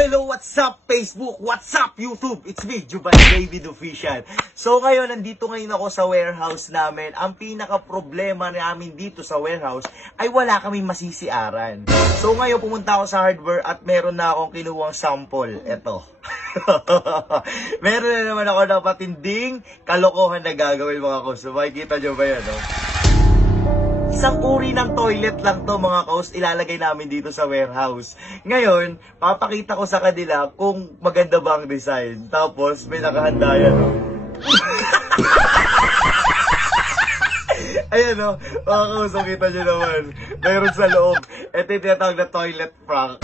Hello, what's up Facebook? What's up YouTube? It's me, Juban David Official. So ngayon, nandito ngayon ako sa warehouse namin. Ang pinaka-problema namin dito sa warehouse ay wala kaming masisiaran. So ngayon, pumunta ako sa hardware at meron na akong kinuwang sample. Eto. Meron na naman ako na patinding kalokohan na gagawin mga kaus. So makikita nyo ba yan, no? Isang uri ng toilet lang to mga kaus, ilalagay namin dito sa warehouse. Ngayon, papakita ko sa kanila kung maganda ba ang design. Tapos, may nakahanda yan, no? Ayan, no? Mga kaus, kita nyo naman. Mayroon sa loob. Ito yung tinatawag na toilet prank.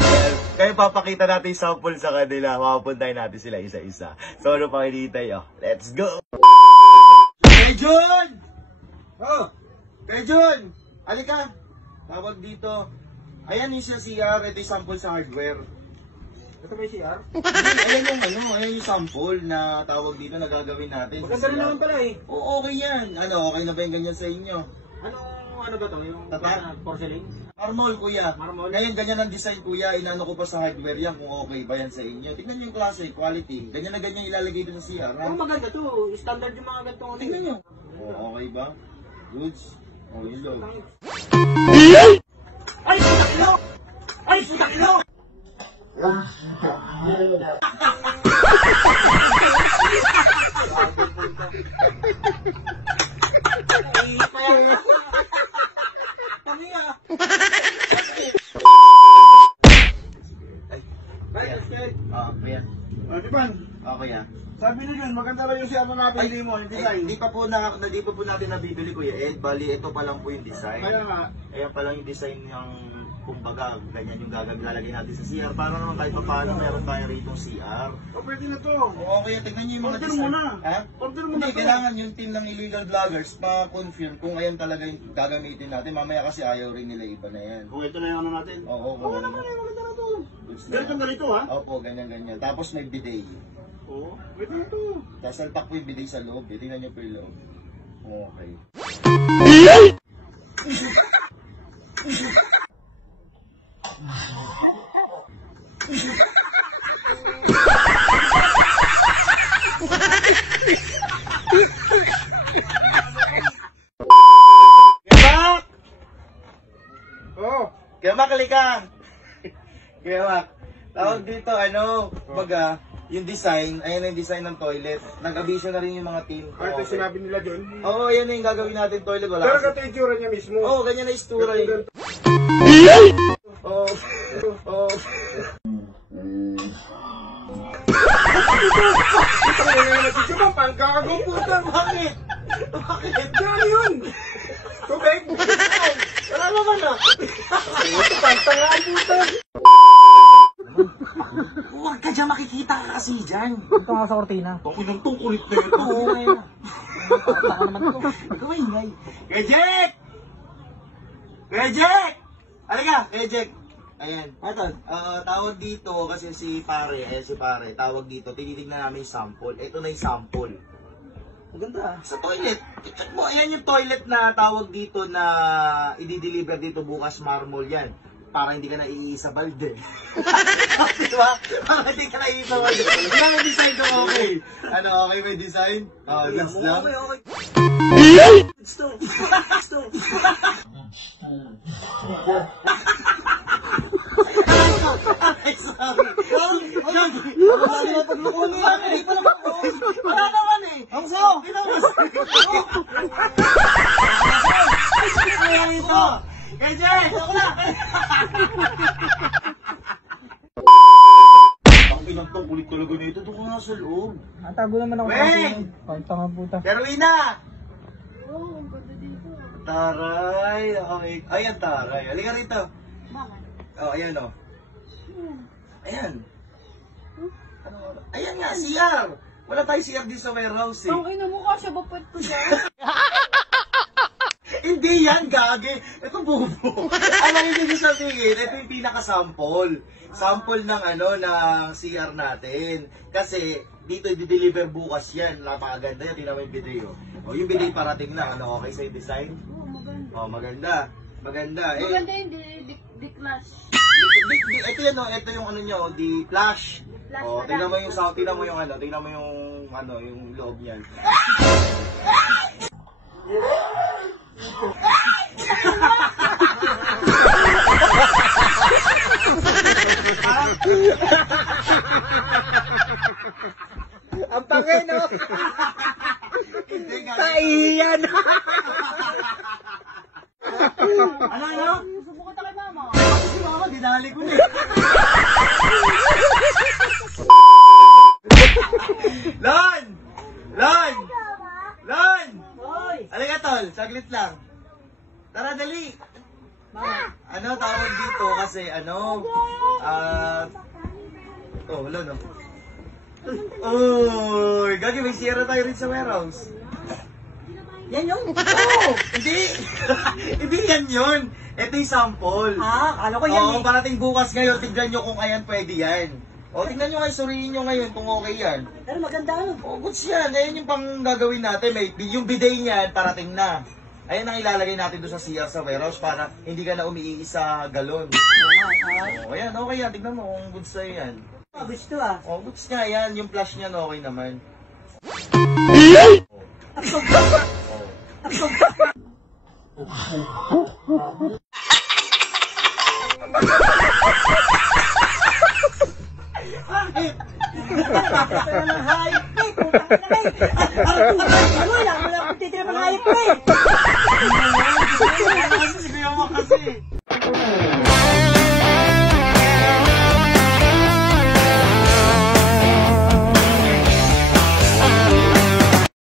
Kaya papakita natin yung sample sa kanila. Makapuntahin natin sila isa-isa. So, ano pa kinitay? Oh, let's go! Hey, Jun! Oh! Jun! Halika! Tawag dito. Ayan yung CR. Ito yung sample sa hardware. Ito ba yung CR? Ayan yung sample na tawag dito na gagawin natin. Maganda na naman pala eh. Oo, okay yan. Okay na ba yung ganyan sa inyo? Ano ba to? Yung porcelain? Marmol, kuya. Marmol? Ngayon, ganyan ang design, kuya. Inano ko pa sa hardware yan kung okay ba yan sa inyo. Tignan nyo yung klase, quality. Ganyan na ganyan ilalagay dito sa CR. Oo, maganda to. Standard yung mga gantong. Tignan nyo. Okay ba? Goods. Oh, yun lang. Ay, sutakilo! Ay, sutakilo! Kami ah! Kuya. Diban, Okay, ah. sabi nyo yun, maganda rin yung CR na napili mo, yung design. Hindi pa po natin nabibili, kuya. Bali, ito pa lang po yung design. Kaya nga. Ayan pa lang yung design ng, kumbaga, ganyan yung lalagay natin sa CR. Para naman kahit pa paano meron tayo rito CR. O, pwede na to. Oo, kaya tignan nyo yung mga Order design. mo na. Ha? Order mo Hindi, na to. kailangan yung team ng illegal vloggers pa-confirm kung ayan talaga yung gagamitin natin. Mamaya kasi ayaw rin nila iba na yan. Kung ito na yung ano natin. Oo, Oo naman, maganda na to. Goods na. Ganito ganito ha? Opo, ganyan-ganyan. Tapos may bidet. Oo, pwede na to. Tapos salpak po yung bidet sa loob. Tingnan nyo po yung loob. Okay. Kaya makalika! Kaya mak, tawag dito, baga, yung design, ayan yung design ng toilet. Nag-abiso na rin yung mga team. Ito sinabi nila dyan. Oo, ayan na yung gagawin natin toilet. Wala Pero kasi. ito yung tsura niya mismo. Oo, ganyan na istura yun. Oo. Oo. Nagsisimang pangkago puta. Bakit? Bakit? Diyan yun. Tubig. Wala naman ah. Pangtangaan puta. Huwag ka dyan, makikita ka kasi dyan. Ito nga sa kortina. Ang inang tong kulit na yun. Oo, ngayon. Baka naman ito. Ikaw ay ingay. Kejek! Kejek! Halika, Kejek. Ayan. Tawag dito kasi si pare, tawag dito, tinitignan namin yung sample. Ito na yung sample. Maganda. Sa toilet. Check mo, ayan yung toilet na tawag dito na i-deliver dito bukas, marmol yan. Para hindi ka naiisa balde. Diba? Para hindi ka naiisa balde. Hindi may design to okay. Okay may design? Goods lang. Okay. Goods to. Goods to. Ay, sorry. Paglukuhan mo yan. Hindi pa naman ako. Wala naman eh. Ang sa'yo. Kaya ito. Kaya ako na. Ang inang tong kulit talaga nito. Doon ko nga sa loob. Tago naman ako. Weng! Pagtanga puta. Carolina! Oo, ang ganda dito. Taray. Okay. Ayan, taray. Halika rito. Bakit? Oh, ayan o. Ayan. Ayan nga, CR. Wala tayo CR din sa warehouse eh. Ang ina mo ka siya, bapad ko dyan. Hindi yan, gagi. Ito bobo. Ang ibig sabihin, ito yung pinaka-sample. Sample ng ng CR natin. Kasi, dito i-deliver bukas yan. Napakaganda yan. Tingnan mo yung video. O, yung video parating na. Okay sa yung design? Oo, O, maganda. maganda. Maganda yung di clash. Ito yan, ito yung nyo, di flash. Flash O, na tingnan lang. mo yung sound, tingnan mo yung tingnan mo yung loob niyan. Ang pangay, no? Hindi nga. Iyan! Ano? Susubukan tayo kay mama. Si mama, dinali ko na eh. Lon! Lon! Lon! Halika tol, saglit lang. Tara, dali. Tawag dito kasi wala no. Uy, gagi, may sierra tayo rin sa warehouse. Yan yung... Hindi! Hindi yan yun. Ito yung sample. Kala ko yan Oo, parating bukas ngayon, tignan nyo kung ayan pwede yan. O, tignan nyo ngayon, suriin nyo ngayon kung okay yan. Pero maganda ano. O, goods yan. Ayan yung pang gagawin natin. Yung bidet niyan, parating na. Ayan ang ilalagay natin doon sa CR sa warehouse para hindi ka na umiiis sa galon. O, ayan, okay yan. Tignan mo kung goods na yan. Gusto O, goods nga yan. Yung flash niyan, okay naman. Hayop na eh! Kasi,